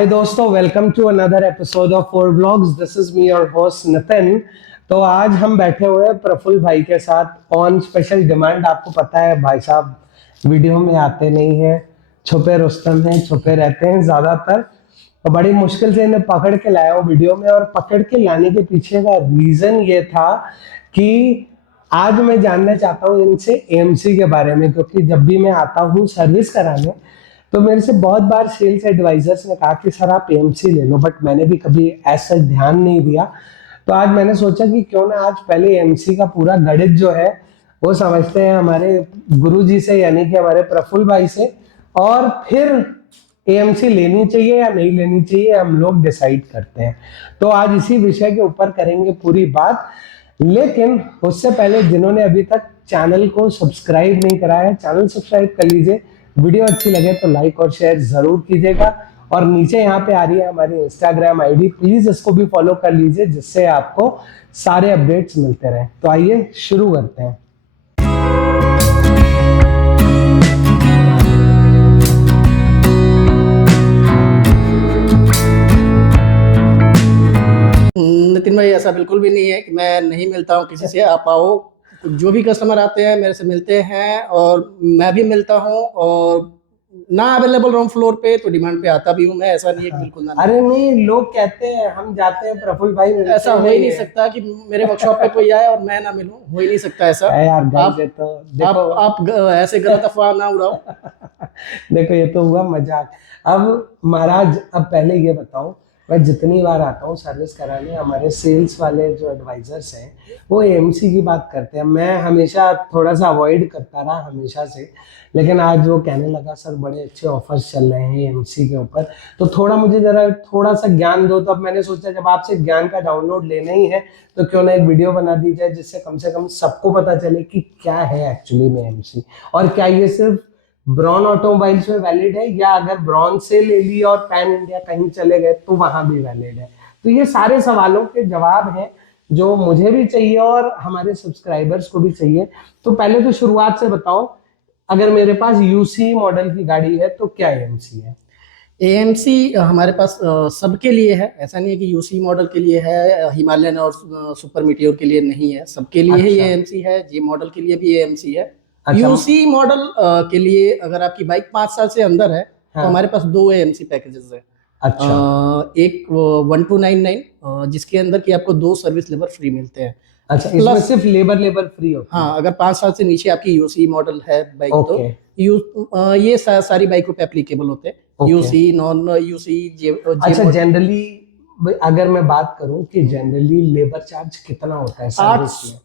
हाय दोस्तों, welcome to another episode of four vlogs. This is me your host Nitin. तो आज हम बैठे हुए हैं प्रफुल्ल भाई के साथ ऑन स्पेशल डिमांड। आपको पता है भाई साहब वीडियो में आते नहीं हैं, छुपे रुस्तम हैं, छुपे रहते हैं ज्यादातर। तो बड़ी मुश्किल से इन्हें पकड़ के लाया हूँ वीडियो में, और पकड़ के लाने के पीछे का रीजन ये था कि आज मैं जानना चाहता हूँ इनसे एएमसी के बारे में, क्योंकि जब भी मैं आता हूँ सर्विस कराने तो मेरे से बहुत बार सेल्स एडवाइजर्स ने कहा कि सर आप एएमसी ले लो, बट मैंने भी कभी ऐसा ध्यान नहीं दिया। तो आज मैंने सोचा कि क्यों ना आज पहले एएमसी का पूरा गणित जो है वो समझते हैं हमारे गुरुजी से, यानी कि हमारे प्रफुल्ल भाई से, और फिर एएमसी लेनी चाहिए या नहीं लेनी चाहिए हम लोग डिसाइड करते हैं। तो आज इसी विषय के ऊपर करेंगे पूरी बात। लेकिन उससे पहले जिन्होंने अभी तक चैनल को सब्सक्राइब नहीं कराया है, चैनल सब्सक्राइब कर लीजिए। वीडियो अच्छी लगे तो लाइक और शेयर जरूर कीजिएगा, और नीचे यहाँ पे आ रही है हमारी इंस्टाग्राम आईडी, प्लीज इसको भी फॉलो कर लीजिए, जिससे आपको सारे अपडेट्स मिलते रहें। तो आइए शुरू करते हैं। नितिन भाई, ऐसा बिल्कुल भी नहीं है कि मैं नहीं मिलता हूँ किसी से। आप आओ, जो भी कस्टमर आते हैं मेरे से मिलते हैं और मैं भी मिलता हूँ। और ना अवेलेबल रहूं फ्लोर पे तो डिमांड पे आता भी हूँ मैं। ऐसा नहीं है कि बिल्कुल ना। अरे नहीं, लोग कहते हैं हम जाते हैं प्रफुल्ल भाई मिलते ऐसा हो ही नहीं सकता कि मेरे वर्कशॉप पे कोई आए और मैं ना मिलूं, हो ही नहीं सकता ऐसा। यार आप तो देखो, आप ऐसे गलत अफवाह ना उड़ाओ। देखो ये तो हुआ मजाक। अब महाराज, अब पहले ये बताओ, मैं जितनी बार आता हूँ सर्विस कराने, हमारे सेल्स वाले जो एडवाइजर्स हैं वो एएमसी की बात करते हैं। मैं हमेशा थोड़ा सा अवॉइड करता रहा हमेशा से, लेकिन आज वो कहने लगा सर बड़े अच्छे ऑफर्स चल रहे हैं एएमसी के ऊपर, तो थोड़ा मुझे जरा थोड़ा सा ज्ञान दो। तो अब मैंने सोचा जब आपसे ज्ञान का डाउनलोड लेना ही है तो क्यों ना एक वीडियो बना दी जाए, जिससे कम से कम सबको पता चले कि क्या है एक्चुअली में एएमसी, और क्या ये सिर्फ ब्रॉन ऑटोमोबाइल्स में वैलिड है, या अगर ब्रॉन से ले ली और पैन इंडिया कहीं चले गए तो वहां भी वैलिड है। तो ये सारे सवालों के जवाब हैं जो मुझे भी चाहिए और हमारे सब्सक्राइबर्स को भी चाहिए। तो पहले तो शुरुआत से बताओ, अगर मेरे पास यूसी मॉडल की गाड़ी है तो क्या एएमसी है? एएमसी हमारे पास सबके लिए है। ऐसा नहीं है कि यूसी मॉडल के लिए है, हिमालयन और सुपर मीटियोर के लिए नहीं है। सबके लिए ही एएमसी है। जी मॉडल के लिए भी एएमसी है। यूसी मॉडल के लिए अगर आपकी बाइक 5 साल से अंदर है तो हमारे पास 2 एएमसी पैकेजेस है। एक 1299 जिसके अंदर की आपको 2 सर्विस लेबर फ्री मिलते हैं। अच्छा, इसमें सिर्फ लेबर फ्री होता है? हाँ, अगर 5 साल से नीचे आपकी यूसी मॉडल है बाइक तो ये सारी बाइकों पे एप्लीकेबल होते हैं। UC, non UC. अच्छा, जनरली अगर मैं बात करूं कि जनरली लेबर चार्ज कितना होता है सर्विस में?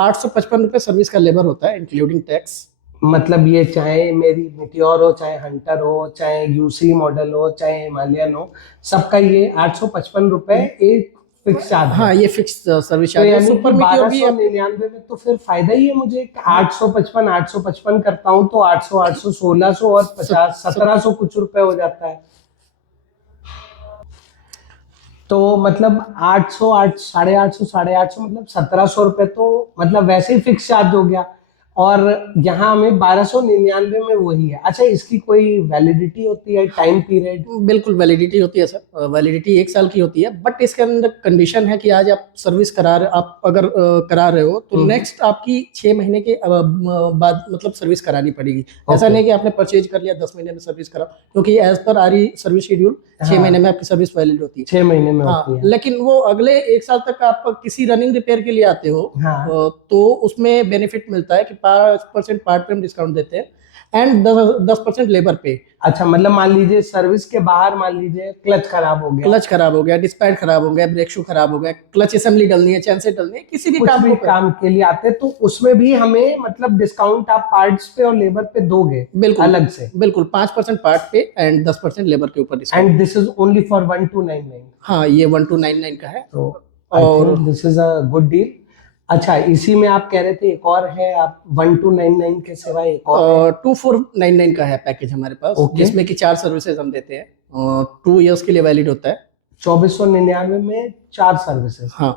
855 रुपए सर्विस का लेबर होता है इंक्लूडिंग टैक्स। मतलब ये चाहे मेरी मीटियोर हो, चाहे हंटर हो, चाहे यूसी मॉडल हो, चाहे हिमालयन हो, सबका ये 855 रुपए एक फिक्स चार्ज? हाँ, ये फिक्स सर्विस चार्ज है। सुपर मीटियोर भी 1299 में, तो फिर फायदा ही है मुझे। 855 करता हूँ तो 800, 800, 1600 और 50, 1700 कुछ रुपए हो जाता है। तो मतलब 800, 850, मतलब 1700 रुपए तो मतलब वैसे ही फिक्स चार्ज हो गया, और यहाँ हमें 1299 में वही है। अच्छा, इसकी कोई वैलिडिटी होती है, टाइम पीरियड? बिल्कुल वैलिडिटी होती है सर। वैलिडिटी 1 साल की होती है, बट इसके अंदर कंडीशन है कि आज आप सर्विस आप अगर करा रहे हो तो नेक्स्ट आपकी 6 महीने के बाद मतलब सर्विस करानी पड़ेगी। ऐसा नहीं कि आपने परचेज कर लिया 10 महीने में सर्विस कराओ, क्योंकि एज पर आरी सर्विस शेड्यूल 6 महीने में आपकी सर्विस वैलिड होती है। 6 महीने में होती है। लेकिन वो अगले 1 साल तक आप किसी रनिंग रिपेयर के लिए आते हो तो उसमें बेनिफिट मिलता है कि 5% पार्ट पे हम डिस्काउंट देते हैं एंड 10% लेबर पे। अच्छा, मतलब मान लीजिए सर्विस के बाहर, मान लीजिए क्लच खराब हो गया, डिस्पैच खराब हो गया, ब्रेक शू खराब हो गया, क्लच असेंबली डलनी है, चैन से डलनी है, किसी भी काम के लिए आते तो उसमें भी हमें मतलब डिस्काउंट आप पार्ट्स पे और लेबर पे दोगे? बिल्कुल अलग से? बिल्कुल 5% पार्ट पे एंड 10% लेबर के ऊपर discount. And this is only for 1299? हाँ, ये 1299 का है। तो और this is a good deal. अच्छा, इसी में आप कह रहे थे एक और है, आप 1299 के सिवाय एक और 2499 का है पैकेज हमारे पास, जिसमें कि 4 सर्विसेज हम देते हैं। 2 इयर्स के लिए वैलिड होता है। 2499 में 4 सर्विसेज? हाँ।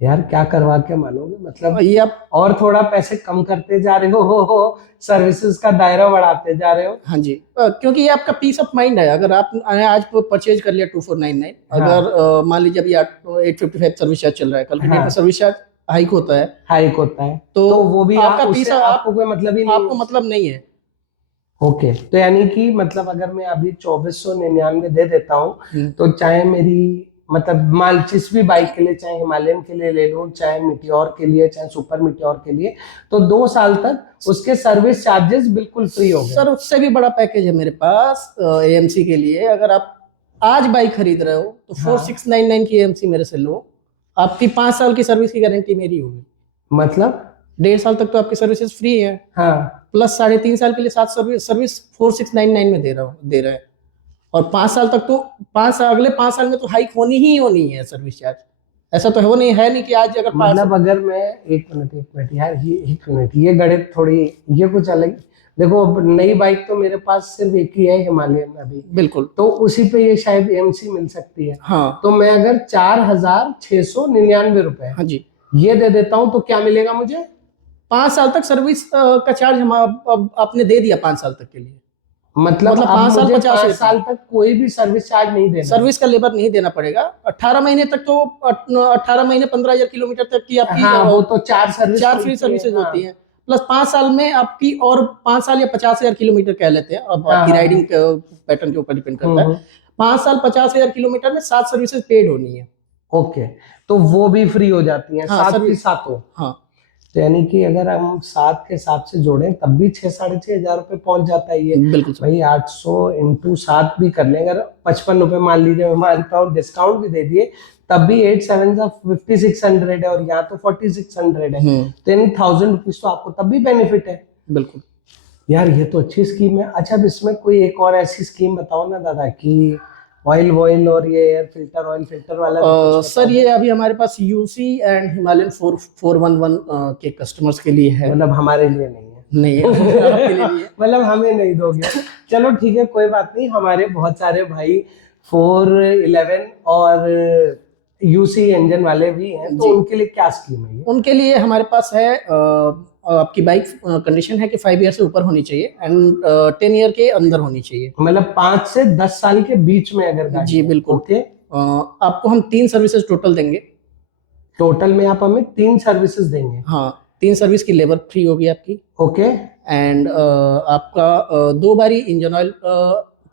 यार क्या करवा के मानोगे, मतलब ये आप, और थोड़ा पैसे कम करते जा रहे हो सर्विसेज का दायरा बढ़ाते जा रहे हो। हाँ जी, क्योंकि ये आपका पीस ऑफ माइंड है। अगर आप आज परचेज कर लिया 2499, हाँ अगर मान लीजिए अभी 855 सर्विस चार्ज चल रहा है, कल के डेट में हाँ, सर्विस चार्ज हाइक होता है, हाइक होता है तो तो वो भी आपका उससे पीस आपको कोई मतलब ही नहीं आपको है। मतलब नहीं है। ओके, तो यानी कि मतलब अगर मैं अभी 2499 दे देता हूँ, हम्म, तो चाहे मेरी मतलब मान जिस भी बाइक के लिए, चाहे हिमालयन के लिए ले लूँ, चाहे मिटियोर के लिए, चाहे सुपर मिटियोर के लिए, तो 2 साल तक उसके सर्विस चार्जेस बिल्कुल फ्री हो गए। सर उससे भी बड़ा पैकेज है मेरे पास एएमसी के लिए। अगर आप आज बाइक खरीद रहे हो तो हाँ 4699 की एएमसी मेरे से लो, आपकी 5 साल की सर्विस की गारंटी मेरी होगी। मतलब 1.5 साल तक तो आपकी सर्विसेज फ्री है, हाँ, प्लस 3.5 साल के लिए 7 सर्विस 4699 में दे रहे हैं। और 5 साल तक तो 5 साल, अगले 5 साल में तो हाइक होनी ही होनी है सर्विस चार्ज। ऐसा तो है नहीं कि आज अगर मतलब अगर मैं एक मिनट यार, ये एक मिनट, ये गणित थोड़ी, ये कुछ अलग। देखो अब नई बाइक तो मेरे पास सिर्फ एक ही है, हिमालयन अभी, बिल्कुल, तो उसी पे ये शायद एमसी मिल सकती है। हाँ तो मैं अगर 4699 रुपए हाँ जी, ये दे देता हूँ तो क्या मिलेगा मुझे? 5 साल तक सर्विस का चार्ज हम आपने दे दिया 5 साल तक के लिए। मतलब अब 5 साल मुझे 50 5 हजार साल तक कोई भी सर्विस चार्ज नहीं देना है। सर्विस का लेबर नहीं देना पड़ेगा। 18 महीने तक तो 18 महीने 15,000 किलोमीटर तक की आपकी हाँ वो तो 4 सर्विस 4 फ्री मिलती है, सर्विसेज हाँ होती हैं। प्लस 5 साल में आपकी और 5 साल या 50,000 किलोमीटर कह लेते हैं, अब हाँ आपकी हाँ राइडिंग पैटर्न के ऊपर डिपेंड करता है। हम्म। 5 साल 50,000 किलोमीटर में 7 सर्विसेज पेड होनी है। ओके, तो वो भी फ्री हो जाती हैं हाँ साथ की सर्विस, साथों। हाँ तो यानी कि अगर हम 7 के 7 से जोड़ें तब भी 6-6,500 रुपये पहुंच जाता है ये। बिल्कुल सर। भाई 800 × 7 भी कर लें, अगर 55 रुपये मान लीजिए, मैं मानता हूँ डिस्काउंट भी दे दिए, तब भी 8 7 5600 है, और यहाँ तो 4600 है, तो यानी 1000 रुपीज तो आपको तब भी बेनिफिट है। बिल्कुल यार ये तो अच्छी स्कीम है। अच्छा, अब इसमें कोई एक और ऐसी स्कीम बताओ ना दादा, कि ऑयल वॉयल और ये एयर फिल्टर, ऑयल फिल्टर वाला भी कुछ सर बताओ। ये अभी हमारे पास यूसी एंड हिमालयन 411 के कस्टमर्स के लिए है। मतलब हमारे लिए नहीं है? नहीं आपके लिए भी है। मतलब हमें नहीं दोगे? चलो ठीक है, कोई बात नहीं, हमारे बहुत सारे भाई 411 और यूसी इंजन वाले भी हैं, तो जी, उनके लिए क्या स्कीम है ये? उनके लिए हमारे पास है आपकी बाइक कंडीशन है कि 5 ईयर से ऊपर होनी चाहिए एंड 10 ईयर के अंदर होनी चाहिए। मतलब 5 से 10 साल के बीच में अगर गाड़ी जी है। बिल्कुल। ओके, आपको हम 3 सर्विसेज टोटल देंगे। टोटल में आप हमें 3 सर्विसेज देंगे? हाँ, 3 सर्विस की लेबर फ्री होगी आपकी, ओके, एंड आपका 2 बारी इंजन ऑयल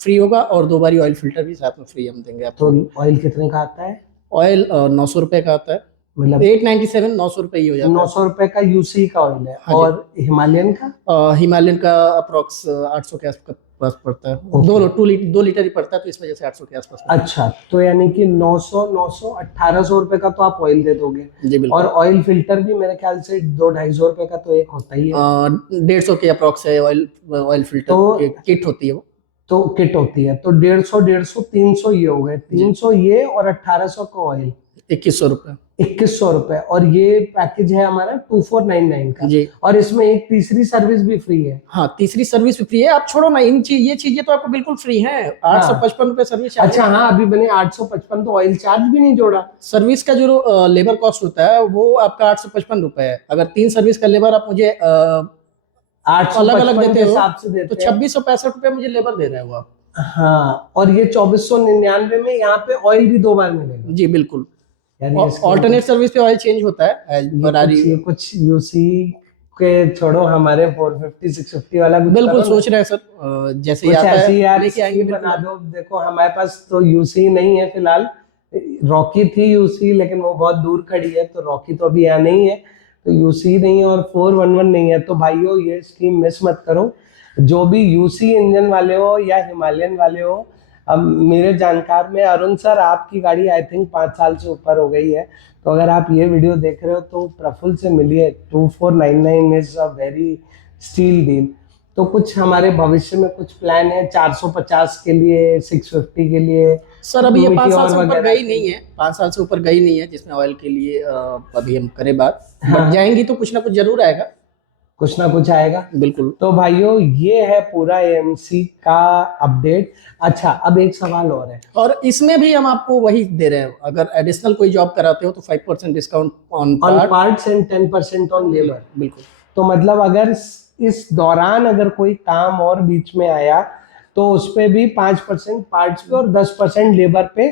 फ्री होगा और 2 बारी ऑयल फिल्टर भी साथ में फ्री हम देंगे तो आपको। ऑयल कितने का आता है? ऑयल 900 रुपये का आता है, मतलब 897, 900 रुपये ही हो जाता है। 900 रुपए का यूसी का ऑयल है, हाँ जी। और हिमालयन का? हिमालयन का अप्रोक्स 800 के आसपास पड़ता है। ओके। 2 लीटर ही पड़ता है, तो इस वजह से 800 के आसपास पड़ता अच्छा, तो यानी कि 900 1800 रुपए का तो आप ऑयल दे दोगे, है। जी और बिल्कुल। ऑयल फिल्टर भी मेरे ख्याल से 200-250 रुपए का तो एक होता ही है। 150 के अप्रोक्स है ऑयल फिल्टर तो की किट होती है वो। तो किट होती है, तो 150 300 ये हो गए, 300 ये और 1800 का ऑयल, 2100 रुपये। 2100 रुपए, और ये पैकेज है हमारा 2499 का। जी और इसमें एक तीसरी सर्विस भी फ्री है। हाँ, तीसरी सर्विस भी फ्री है। आप छोड़ो ना, ये चीजें तो आपको बिल्कुल फ्री है। 855 रुपये सर्विस चार्ज। अच्छा हाँ, अभी मैंने 855 तो ऑयल चार्ज भी नहीं जोड़ा। सर्विस का जो लेबर कॉस्ट होता है वो आपका 855 रुपये है। अगर 3 सर्विस का लेबर आप मुझे अलग अलग 855 देते के हो हिसाब से तो देते हैं। 2665 रुपये मुझे लेबर दे रहे हो आप। हाँ, और ये 2499 में यहाँ पे ऑयल भी 2 बार मिलेगा? जी बिल्कुल। यार ये ऑल्टरनेट सर्विस पे ऑयल चेंज होता है एज बरारी। ये कुछ यूसी के छोड़ो, हमारे 450 650 वाला कुछ बिल्कुल करो ना। सोच रहे हैं सर, जैसे ही कुछ आता ऐसी है यार लेके आएंगे स्कीम बना बिल्कुल। दो। देखो हमारे पास तो यूसी नहीं है फिलहाल, रॉकी थी यूसी, लेकिन वो बहुत दूर खड़ी है, तो रॉकी तो अभी यहाँ नहीं है, तो यूसी नहीं है और 411 नहीं है। तो भाइयों ये स्कीम मिस मत करो, जो भी यूसी इंजन वाले हो या हिमालयन वाले हो। अब मेरे जानकार में अरुण सर, आपकी गाड़ी आई थिंक 5 साल से ऊपर हो गई है, तो अगर आप ये वीडियो देख रहे हो तो प्रफुल्ल से मिलिए। 2499 is a very steal deal. तो कुछ हमारे भविष्य में कुछ प्लान है 450 के लिए, 650 के लिए? सर अभी ये 5 साल मीटियोर से ऊपर वगैरह गई के नहीं लिए? है, 5 साल से ऊपर गई नहीं है जिसमें ऑयल के लिए अभी हम करें बात। हाँ। बट जाएंगी तो कुछ ना कुछ जरूर आएगा। कुछ ना कुछ आएगा। बिल्कुल। तो भाइयों ये है पूरा एएमसी का अपडेट। अच्छा अब एक सवाल और है, और इसमें भी हम आपको वही दे रहे हैं, अगर एडिशनल कोई जॉब कराते हो तो 5% discount on on part. Parts and 10% on labour. बिल्कुल। तो मतलब अगर इस दौरान अगर कोई काम और बीच में आया तो उस पे भी 5% पार्ट्स पे और 10% लेबर पे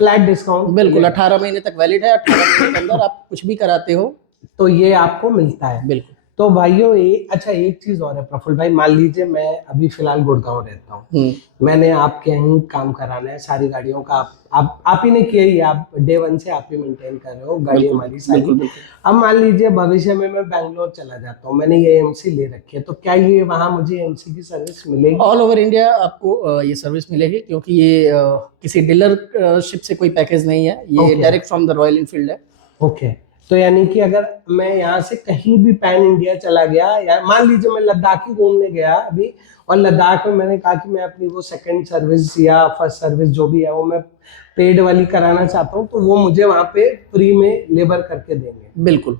फ्लैट डिस्काउंट बिल्कुल 18 महीने तक वैलिड है, 18 महीने के अंदर आप कुछ भी कराते हो तो ये आपको मिलता है। बिल्कुल। तो भाइयों अच्छा एक चीज और है प्रफुल्ल भाई, मान लीजिए मैं अभी फिलहाल गुड़गांव रहता हूँ, मैंने आपके यहाँ काम कराना है, सारी गाड़ियों का आप ही ने किया ही, आप डे 1 से आप ही मेंटेन कर रहे हो गाड़ी हमारी सारी। बिल्कुल। अब मान लीजिए भविष्य में मैं बैंगलोर चला जाता हूँ, मैंने ये एएमसी ले रखी है, तो क्या ये वहां मुझे एएमसी की सर्विस मिलेगी? ऑल ओवर इंडिया आपको ये सर्विस मिलेगी, क्योंकि ये किसी डीलरशिप से कोई पैकेज नहीं है, ये direct from the royal Enfield है। ओके तो यानी कि अगर मैं यहाँ से कहीं भी पैन इंडिया चला गया, या मान लीजिए मैं लद्दाख ही घूमने गया अभी, और लद्दाख में मैंने कहा कि मैं अपनी वो सेकंड सर्विस या फर्स्ट सर्विस जो भी है वो मैं पेड वाली कराना चाहता हूँ, तो वो मुझे वहाँ पे फ्री में लेबर करके देंगे? बिल्कुल।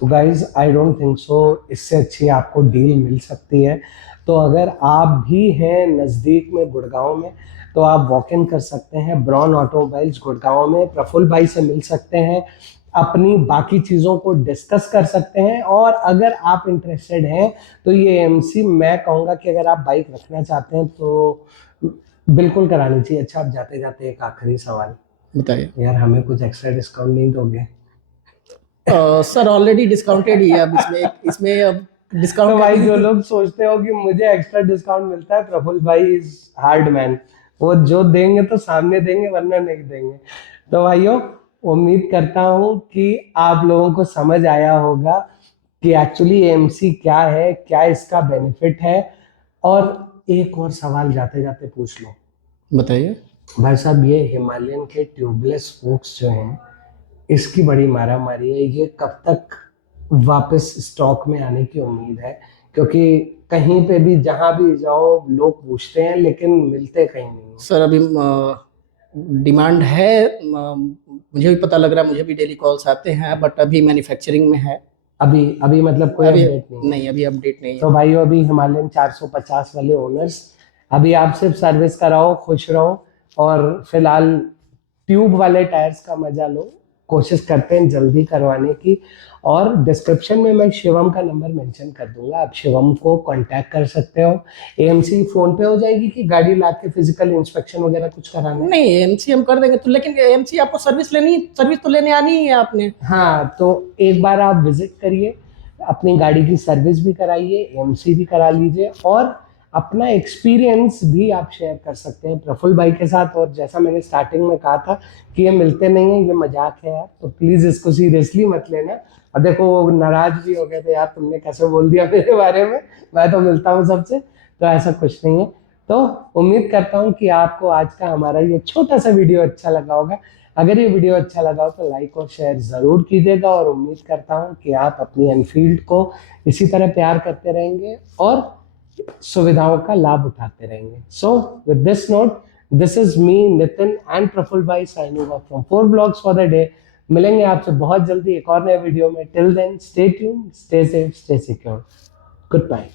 तो guys I don't think so इससे अच्छी आपको डील मिल सकती है। तो अगर आप भी हैं नज़दीक में गुड़गांव में तो आप वॉक इन कर सकते हैं ब्राउन ऑटोमोबाइल्स गुड़गांव में, प्रफुल्ल भाई से मिल सकते हैं, अपनी बाकी चीज़ों को डिस्कस कर सकते हैं। और अगर आप इंटरेस्टेड हैं तो ये एएमसी मैं कहूँगा कि अगर आप बाइक रखना चाहते हैं तो बिल्कुल करानी चाहिए। अच्छा आप जाते जाते एक आखिरी सवाल बताइए। यार, हमें कुछ एक्स्ट्रा डिस्काउंट नहीं दोगे? सर ऑलरेडी डिस्काउंटेड ही है, अब इसमें अब डिस्काउंट। तो भाई जो लोग सोचते हो कि मुझे एक्स्ट्रा डिस्काउंट मिलता है, प्रफुल्ल भाई इज हार्ड मैन, वो जो देंगे तो सामने देंगे वरना नहीं देंगे। तो भाइयों उम्मीद करता हूं कि आप लोगों को समझ आया होगा कि एक्चुअली एएमसी क्या है, क्या इसका बेनिफिट है। और एक और सवाल जाते जाते पूछ लो, बताइए। भाई साहब ये हिमालयन के ट्यूबलेस स्पोक्स जो हैं इसकी बड़ी मारामारी है, ये कब तक वापस स्टॉक में आने की उम्मीद है? क्योंकि कहीं पे भी जहां भी जाओ लोग पूछते हैं लेकिन मिलते कहीं नहीं। सर अभी डिमांड है, मुझे भी पता लग रहा है, मुझे भी डेली कॉल्स आते हैं, बट अभी मैन्युफैक्चरिंग में है। अभी मतलब कोई अपडेट नहीं है? नहीं, अभी अपडेट नहीं है। तो भाइयों अभी हिमालयन 450 वाले ओनर्स, अभी आप सिर्फ सर्विस कराओ, खुश रहो, और फिलहाल ट्यूब वाले टायर्स का मजा लो। कोशिश करते हैं जल्दी करवाने की, और डिस्क्रिप्शन में मैं शिवम का नंबर मेंशन कर दूंगा, आप शिवम को कांटेक्ट कर सकते हो। एएमसी फोन पे हो जाएगी कि गाड़ी लाके फिजिकल इंस्पेक्शन वगैरह कुछ कराना है? नहीं, एएमसी हम कर देंगे, तो लेकिन एएमसी आपको सर्विस तो लेने आनी ही है आपने। हाँ तो एक बार आप विजिट करिए, अपनी गाड़ी की सर्विस भी कराइए, एएमसी भी करा लीजिए, और अपना एक्सपीरियंस भी आप शेयर कर सकते हैं प्रफुल्ल भाई के साथ। और जैसा मैंने स्टार्टिंग में कहा था कि ये मिलते नहीं हैं, ये मजाक है यार, तो प्लीज़ इसको सीरियसली मत लेना। और देखो वो नाराज भी हो गए थे, यार तुमने कैसे बोल दिया मेरे बारे में, मैं तो मिलता हूँ सबसे, तो ऐसा कुछ नहीं है। तो उम्मीद करता हूँ कि आपको आज का हमारा ये छोटा सा वीडियो अच्छा लगा होगा। अगर ये वीडियो अच्छा लगा हो तो लाइक और शेयर ज़रूर कीजिएगा, और उम्मीद करता हूँ कि आप अपनी एनफील्ड को इसी तरह प्यार करते रहेंगे और सुविधाओं का लाभ उठाते रहेंगे। So with this note, this is me Nitin and Prafull bhai signing off from 4 blogs for the day. मिलेंगे आपसे बहुत जल्दी एक और नए वीडियो में। Till then stay tuned, stay safe, stay secure, good bye.